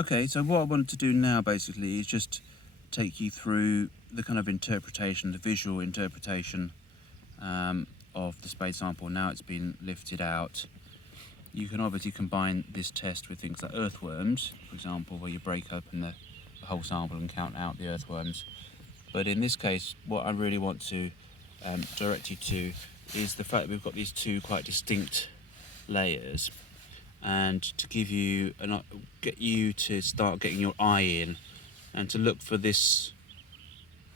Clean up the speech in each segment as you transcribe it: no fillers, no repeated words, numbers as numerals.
Okay, so what I want to do now basically is just take you through the kind of interpretation, the visual interpretation of the spade sample. Now it's been lifted out. You can obviously combine this test with things like earthworms, for example, where you break open the whole sample and count out the earthworms. But in this case, what I really want to direct you to is the fact that we've got these two quite distinct layers, and to give you get you to start getting your eye in and to look for this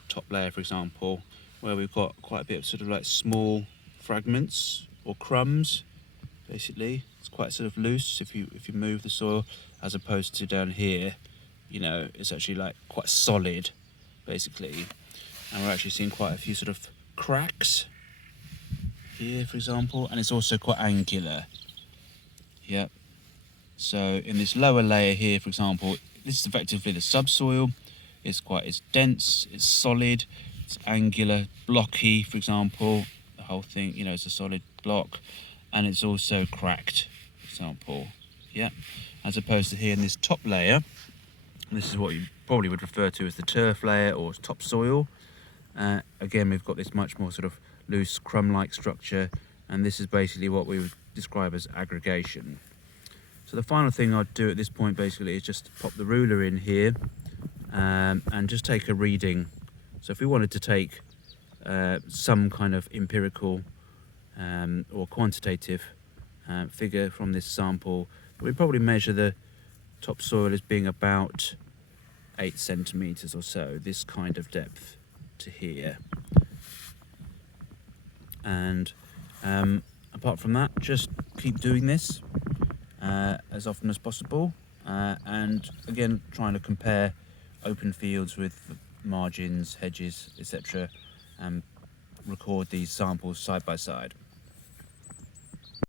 top layer, for example, where we've got quite a bit of sort of like small fragments or crumbs. Basically, it's quite sort of loose if you move the soil, as opposed to down here, you know, it's actually like quite solid, basically. And we're actually seeing quite a few sort of cracks here, for example, and it's also quite angular. Yep. So in this lower layer here, for example, this is effectively the subsoil. It's dense, it's solid, it's angular, blocky, for example. The whole thing, you know, it's a solid block, and it's also cracked, for example. Yeah. As opposed to here in this top layer, this is what you probably would refer to as the turf layer or topsoil. Again, we've got this much more sort of loose crumb-like structure, and this is basically what we would describe as aggregation. So the final thing I'd do at this point basically is just pop the ruler in here and just take a reading. So if we wanted to take some kind of empirical or quantitative figure from this sample, we'd probably measure the topsoil as being about 8 centimeters or so, this kind of depth to here. And apart from that, just keep doing this as often as possible, and again trying to compare open fields with margins, hedges, etc., and record these samples side by side.